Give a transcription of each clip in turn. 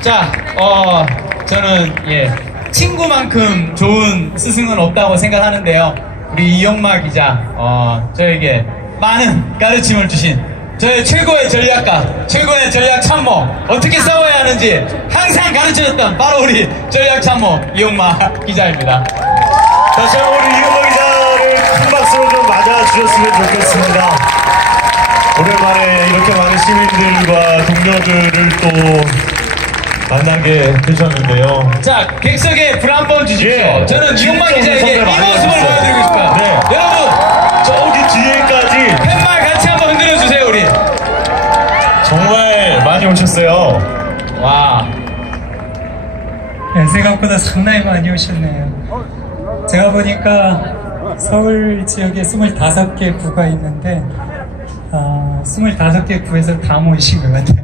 자, 저는 친구만큼 좋은 스승은 없다고 생각하는데요. 우리 이영마 기자, 저에게 많은 가르침을 주신 저의 최고의 전략가, 최고의 전략 참모, 어떻게 싸워야 하는지 항상 가르쳐줬던 바로 우리 전략 참모 이영마 기자입니다. 다시 한번 우리 이영마 기자를 큰 박수로 좀 맞아주셨으면 좋겠습니다. 오랜만에 이렇게 많은 시민들과 동료들을 또 만나게 되셨는데요. 자, 객석에 불 한번 주십시오. 예, 저는 이영마 기자에게 이 많이 모습을 해주세요. 보여드리고 싶어요. 네. 여러분, 저기 뒤에까지 팻말 같이 한번 흔들어주세요, 우리. 정말 많이 오셨어요. 와. 네, 생각보다 상당히 많이 오셨네요. 제가 보니까 서울 지역에 25개 구가 있는데 25개 구에서 다 모이신 것 같아요.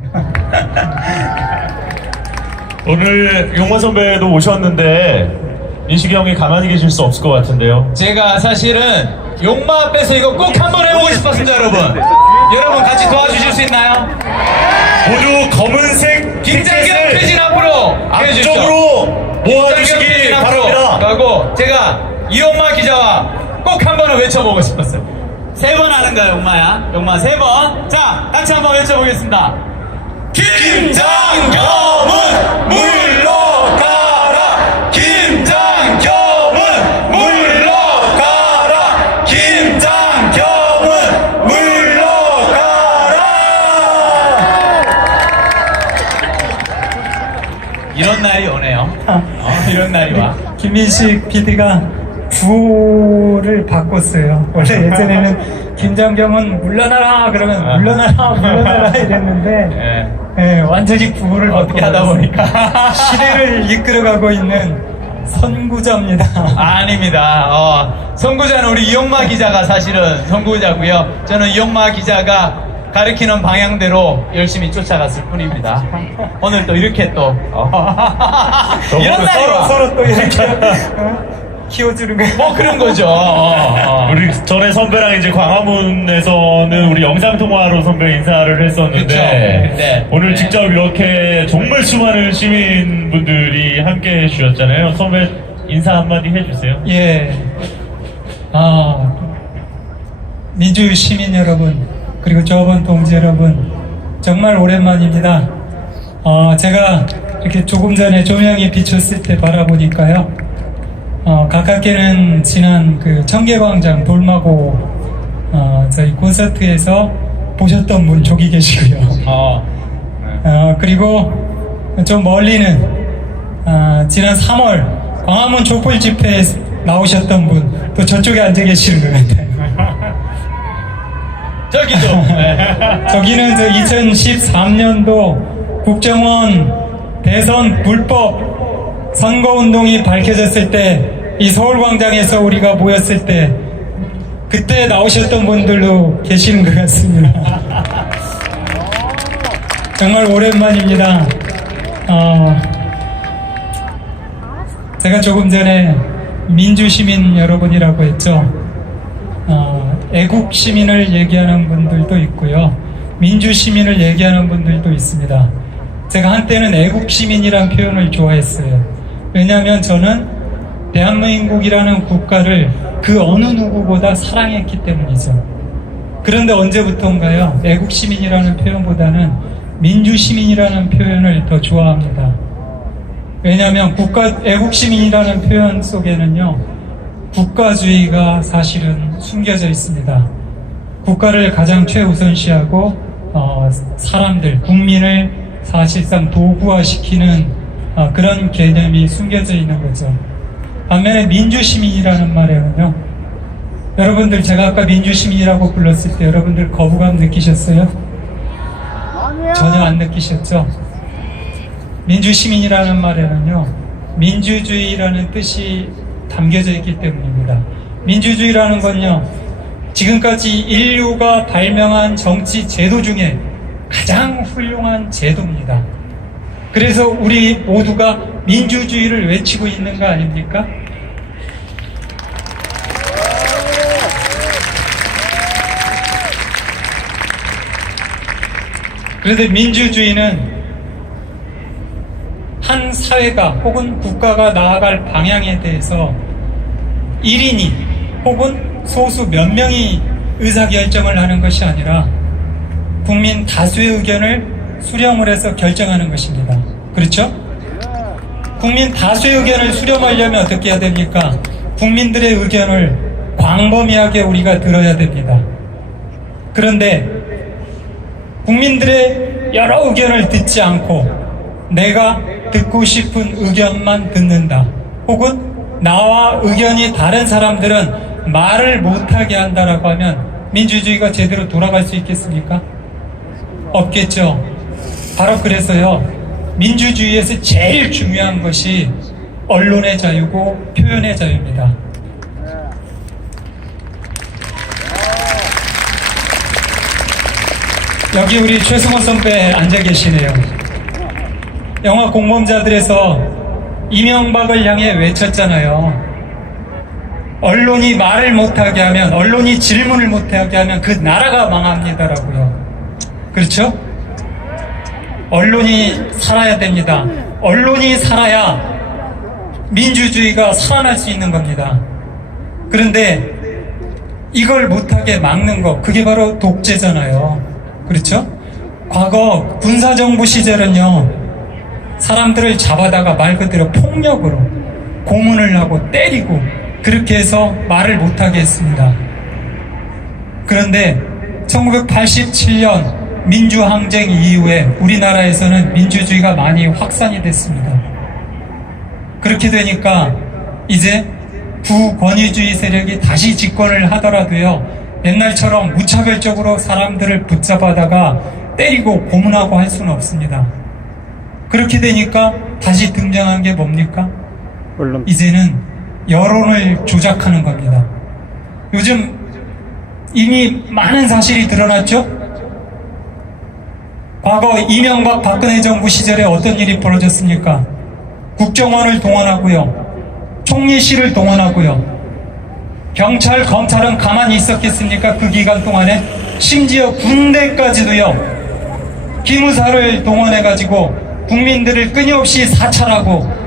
오늘 용마 선배도 오셨는데 민식이 형이 가만히 계실 수 없을 것 같은데요. 제가 사실은 용마 앞에서 이거 꼭 한번 해보고 싶었습니다, 여러분. 여러분 같이 도와주실 수 있나요? 모두 검은색 김장겸 티켓을 표진 앞으로 해주십시오. 앞쪽으로 모아주시기 김장겸 표진 앞으로 바랍니다. 하고 제가 이용마 기자와 꼭 한 번은 외쳐보고 싶었어요. 3번 하는 거야, 용마야. 용마 3번. 자, 같이 한번 외쳐보겠습니다. 김장겸은 물러가라. 김장겸은 물러가라. 김장겸은 물러가라. 이런 날이 오네요. 이런 날이 와. 김민식 PD가 구호를 바꿨어요. 원래 예전에는 김장겸은 물러나라 그러면 물러나라 이랬는데 완전히 구호를 어떻게 하다 보니까 시대를 이끌어가고 있는 선구자입니다. 아닙니다. 선구자는 우리 이영마 기자가 사실은 선구자고요. 저는 이영마 기자가 가리키는 방향대로 열심히 쫓아갔을 뿐입니다. 오늘 또 이렇게 또 이런 날이 와. 서로 또 이렇게 키워주는 거예요. 뭐 그런 거죠. 우리 전에 선배랑 이제 광화문에서는 우리 영상통화로 선배 인사를 했었는데 그쵸. 네. 오늘 네. 직접 이렇게 정말 수많은 시민분들이 함께 해주셨잖아요. 선배 인사 한마디 해주세요. 예. 민주 시민 여러분, 그리고 조합원 동지 여러분, 정말 오랜만입니다. 제가 이렇게 조금 전에 조명이 비쳤을 때 바라보니까요, 가깝게는 지난 그 청계광장 돌마고, 저희 콘서트에서 보셨던 분 저기 계시고요. 그리고 좀 멀리는, 지난 3월 광화문 촛불 집회에 나오셨던 분, 또 저쪽에 앉아 계시는 것 같아요. 저기도. 저기는 저 2013년도 국정원 대선 불법 선거운동이 밝혀졌을 때 이 서울광장에서 우리가 모였을 때 그때 나오셨던 분들도 계시는 것 같습니다. 정말 오랜만입니다. 제가 조금 전에 민주시민 여러분이라고 했죠. 애국시민을 얘기하는 분들도 있고요, 민주시민을 얘기하는 분들도 있습니다. 제가 한때는 애국시민이란 표현을 좋아했어요. 왜냐하면 저는 대한민국이라는 국가를 그 어느 누구보다 사랑했기 때문이죠. 그런데 언제부턴가요, 애국시민이라는 표현보다는 민주시민이라는 표현을 더 좋아합니다. 왜냐하면 애국시민이라는 표현 속에는요, 국가주의가 사실은 숨겨져 있습니다. 국가를 가장 최우선시하고 사람들, 국민을 사실상 도구화시키는 그런 개념이 숨겨져 있는 거죠. 반면에 민주시민이라는 말에는요, 여러분들 제가 아까 민주시민이라고 불렀을 때 여러분들 거부감 느끼셨어요? 전혀 안 느끼셨죠? 민주시민이라는 말에는요, 민주주의라는 뜻이 담겨져 있기 때문입니다. 민주주의라는 건요, 지금까지 인류가 발명한 정치 제도 중에 가장 훌륭한 제도입니다. 그래서 우리 모두가 민주주의를 외치고 있는 거 아닙니까? 그런데 민주주의는 한 사회가 혹은 국가가 나아갈 방향에 대해서 1인이 혹은 소수 몇 명이 의사결정을 하는 것이 아니라 국민 다수의 의견을 수렴을 해서 결정하는 것입니다. 그렇죠? 국민 다수의 의견을 수렴하려면 어떻게 해야 됩니까? 국민들의 의견을 광범위하게 우리가 들어야 됩니다. 그런데 국민들의 여러 의견을 듣지 않고 내가 듣고 싶은 의견만 듣는다. 혹은 나와 의견이 다른 사람들은 말을 못하게 한다라고 하면 민주주의가 제대로 돌아갈 수 있겠습니까? 없겠죠. 바로 그래서요, 민주주의에서 제일 중요한 것이 언론의 자유고 표현의 자유입니다. 여기 우리 최승호 선배 앉아 계시네요. 영화 공범자들에서 이명박을 향해 외쳤잖아요. 언론이 말을 못하게 하면, 언론이 질문을 못하게 하면 그 나라가 망합니다라고요. 그렇죠? 언론이 살아야 됩니다. 언론이 살아야 민주주의가 살아날 수 있는 겁니다. 그런데 이걸 못하게 막는 거, 그게 바로 독재잖아요. 그렇죠? 과거 군사정부 시절은요, 사람들을 잡아다가 말 그대로 폭력으로 고문을 하고 때리고 그렇게 해서 말을 못하게 했습니다. 그런데 1987년 민주항쟁 이후에 우리나라에서는 민주주의가 많이 확산이 됐습니다. 그렇게 되니까 이제 구권위주의 세력이 다시 집권을 하더라도요, 옛날처럼 무차별적으로 사람들을 붙잡아다가 때리고 고문하고 할 수는 없습니다. 그렇게 되니까 다시 등장한 게 뭡니까? 이제는 여론을 조작하는 겁니다. 요즘 이미 많은 사실이 드러났죠? 과거 이명박 박근혜 정부 시절에 어떤 일이 벌어졌습니까? 국정원을 동원하고요, 총리실을 동원하고요, 경찰, 검찰은 가만히 있었겠습니까? 그 기간 동안에 심지어 군대까지도요, 기무사를 동원해가지고 국민들을 끊임없이 사찰하고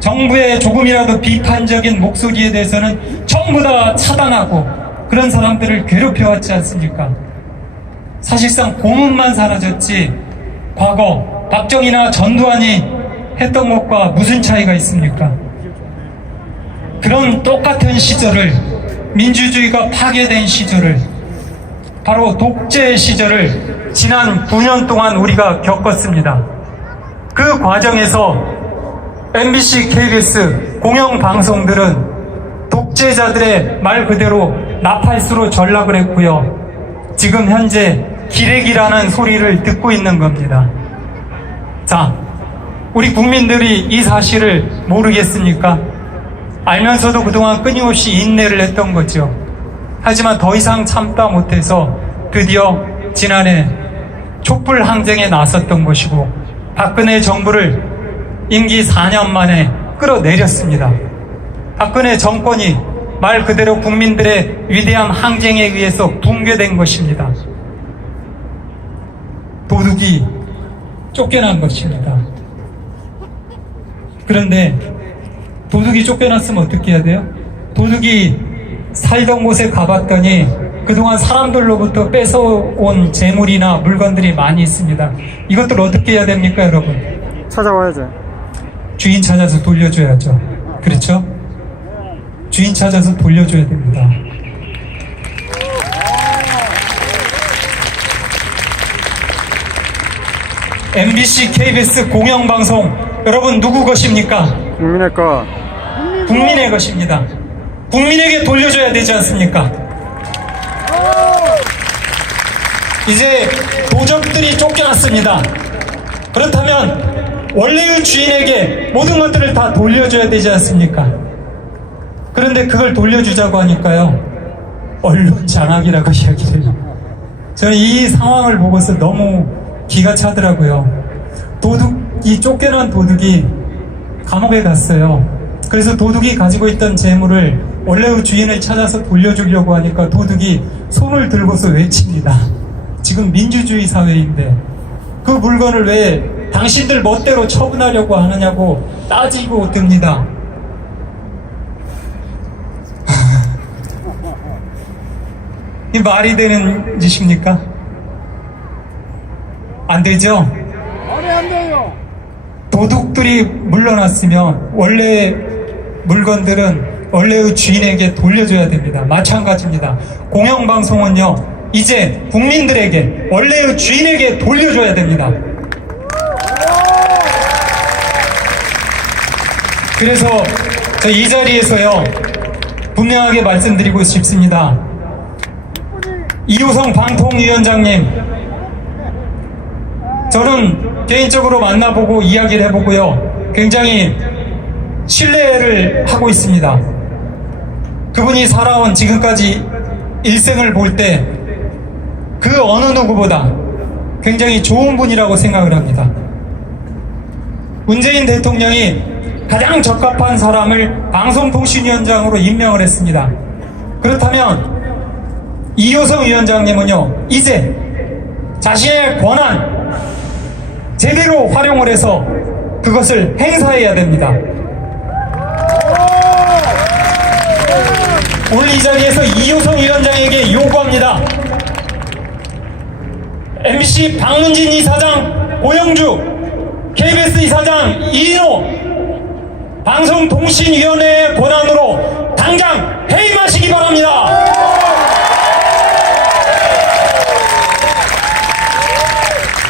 정부의 조금이라도 비판적인 목소리에 대해서는 전부 다 차단하고 그런 사람들을 괴롭혀왔지 않습니까? 사실상 고문만 사라졌지 과거 박정희나 전두환이 했던 것과 무슨 차이가 있습니까? 그런 똑같은 시절을, 민주주의가 파괴된 시절을, 바로 독재 시절을 지난 9년 동안 우리가 겪었습니다. 그 과정에서 MBC, KBS 공영방송들은 독재자들의 말 그대로 나팔수로 전락을 했고요, 지금 현재 기레기라는 소리를 듣고 있는 겁니다. 자, 우리 국민들이 이 사실을 모르겠습니까? 알면서도 그동안 끊임없이 인내를 했던 거죠. 하지만 더 이상 참다 못해서 드디어 지난해 촛불 항쟁에 나섰던 것이고, 박근혜 정부를 임기 4년 만에 끌어내렸습니다. 박근혜 정권이 말 그대로 국민들의 위대한 항쟁에 의해서 붕괴된 것입니다. 도둑이 쫓겨난 것입니다. 그런데 도둑이 쫓겨났으면 어떻게 해야 돼요? 도둑이 살던 곳에 가봤더니 그동안 사람들로부터 뺏어온 재물이나 물건들이 많이 있습니다. 이것들 어떻게 해야 됩니까, 여러분? 찾아와야죠. 주인 찾아서 돌려줘야죠. 그렇죠? 주인 찾아서 돌려줘야 됩니다. MBC, KBS 공영방송, 여러분 누구 것입니까? 국민의 거. 국민의 것입니다. 국민에게 돌려줘야 되지 않습니까? 이제 도적들이 쫓겨났습니다. 그렇다면 원래의 주인에게 모든 것들을 다 돌려줘야 되지 않습니까? 그런데 그걸 돌려주자고 하니까요, 언론 장악이라고 이야기를 해요. 저는 이 상황을 보고서 너무 기가 차더라고요. 도둑이, 쫓겨난 도둑이 감옥에 갔어요. 그래서 도둑이 가지고 있던 재물을 원래의 주인을 찾아서 돌려주려고 하니까 도둑이 손을 들고서 외칩니다. 지금 민주주의 사회인데 그 물건을 왜 당신들 멋대로 처분하려고 하느냐고 따지고 듭니다. 이 말이 되는 짓입니까? 안 되죠? 안 돼요. 도둑들이 물러났으면 원래 물건들은 원래의 주인에게 돌려줘야 됩니다. 마찬가지입니다. 공영방송은요, 이제 국민들에게, 원래의 주인에게 돌려줘야 됩니다. 그래서 저 이 자리에서요, 분명하게 말씀드리고 싶습니다. 이우성 방통위원장님, 저는 개인적으로 만나보고 이야기를 해보고요, 굉장히 신뢰를 하고 있습니다. 그분이 살아온 지금까지 일생을 볼 때 그 어느 누구보다 굉장히 좋은 분이라고 생각을 합니다. 문재인 대통령이 가장 적합한 사람을 방송통신위원장으로 임명을 했습니다. 그렇다면 이효성 위원장님은요, 이제 자신의 권한 제대로 활용을 해서 그것을 행사해야 됩니다. 오늘 이 자리에서 이효성 위원장에게 요구합니다. MBC 박문진 이사장, 고영주, KBS 이사장 이인호, 방송통신위원회의 권한으로 당장 해임하시기 바랍니다.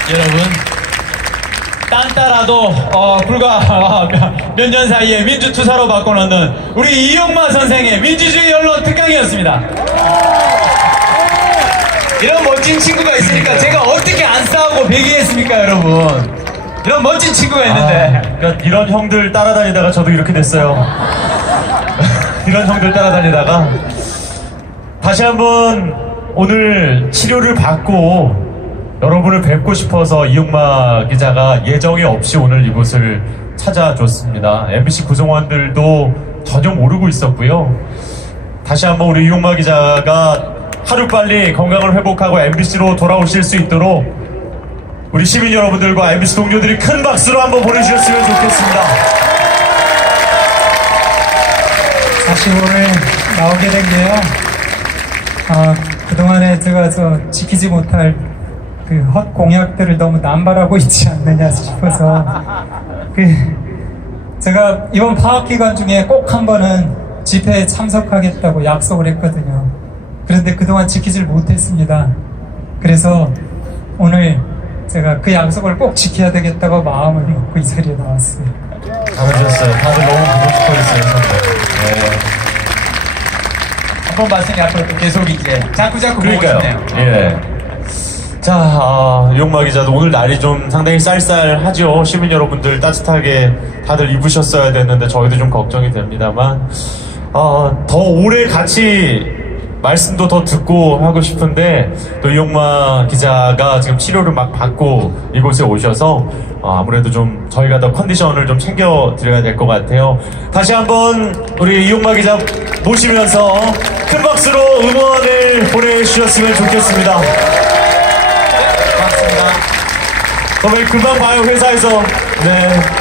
여러분, 딴따라도 불과 몇 년 사이에 민주투사로 바꿔놓는 우리 이용마 선생의 민주주의 언론 특강이었습니다. 이런 멋진 친구가 있으니까 제가 어떻게 안 싸우고 배기했습니까, 여러분? 이런 멋진 친구가 있는데. 그러니까 이런 형들 따라다니다가 저도 이렇게 됐어요. 이런 형들 따라다니다가 다시 한번 오늘 치료를 받고 여러분을 뵙고 싶어서 이용마 기자가 예정이 없이 오늘 이곳을 찾아줬습니다. MBC 구성원들도 전혀 모르고 있었고요. 다시 한번 우리 이용마 기자가 하루빨리 건강을 회복하고 MBC로 돌아오실 수 있도록 우리 시민 여러분들과 MBC 동료들이 큰 박수로 한번 보내주셨으면 좋겠습니다. 사실 오늘 나오게 된 게요, 그동안에 제가 지키지 못할 그 헛 공약들을 너무 남발하고 있지 않느냐 싶어서, 제가 이번 방학 기간 중에 꼭 한 번은 집회에 참석하겠다고 약속을 했거든요. 그런데 그동안 지키질 못했습니다. 그래서 오늘 제가 그 약속을 꼭 지켜야 되겠다고 마음을 먹고 이 자리에 나왔습니다. 잘하셨어요. 다들 너무 보고 싶어 했어요. 네. 한 번 봤으니 앞으로 또 계속 이제 자꾸자꾸 보고 그러니까요. 싶네요. 예. 자, 이용마 기자도 오늘 날이 좀 상당히 쌀쌀하죠. 시민 여러분들 따뜻하게 다들 입으셨어야 됐는데 저희도 좀 걱정이 됩니다만, 더 오래 같이 말씀도 더 듣고 하고 싶은데 또 이용마 기자가 지금 치료를 막 받고 이곳에 오셔서 아무래도 좀 저희가 더 컨디션을 좀 챙겨드려야 될 것 같아요. 다시 한번 우리 이용마 기자 모시면서 큰 박수로 응원을 보내주셨으면 좋겠습니다. 고맙습니다. 그러면 금방 봐요, 회사에서. 네.